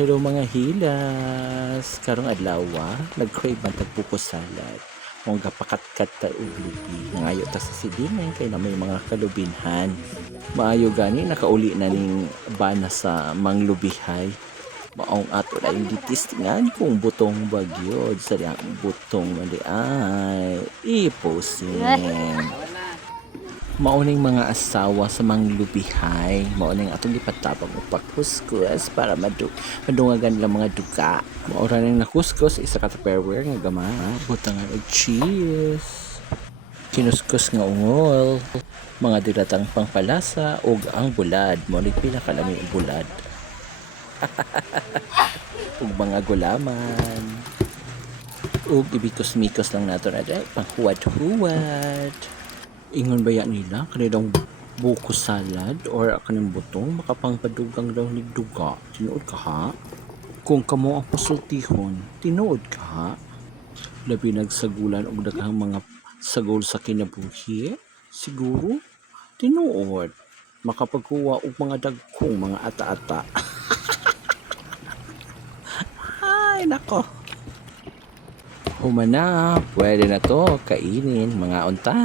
Hello mga hilas, karong adlaw nag-crave man tag buko salad. Mong gapakat-kat ta og lubi. Nangayo ta sa silingan kay na may mga kalubinhan. Maayo gani nakauli na ning bana sa manglubihay. Maong ato na yung ditistingan kung butong bagyo sa diyang butong mali ay iposing. Mauning mga asawa sa manglubihay, mauning atong gipatabang upak kuskus para madungagan lang mga duga. Maura nang nakuskus isa ka tupperware nga gama, butangan og cheese. Kinuskus nga ungol, mga dilatang pangpalasa ug ang bulad, mauning pinakalami ang bulad. Ug mga gulaman. Ug ibikos-mikos lang nato na dahil panghuwad-huwad. Ingon ba yan nila kanilang buko salad or kanang butong makapangpadugang daw ni duga, tinuod ka ha? Kung kamo ang pasultihon, tinuod ka ha? Labi nagsagulan og daghang mga sagol sa kinabuhi, siguro tinuod makapagkuha og mga dagkong mga ata-ata. Ay nako, humana, pwede na to kainin mga unta.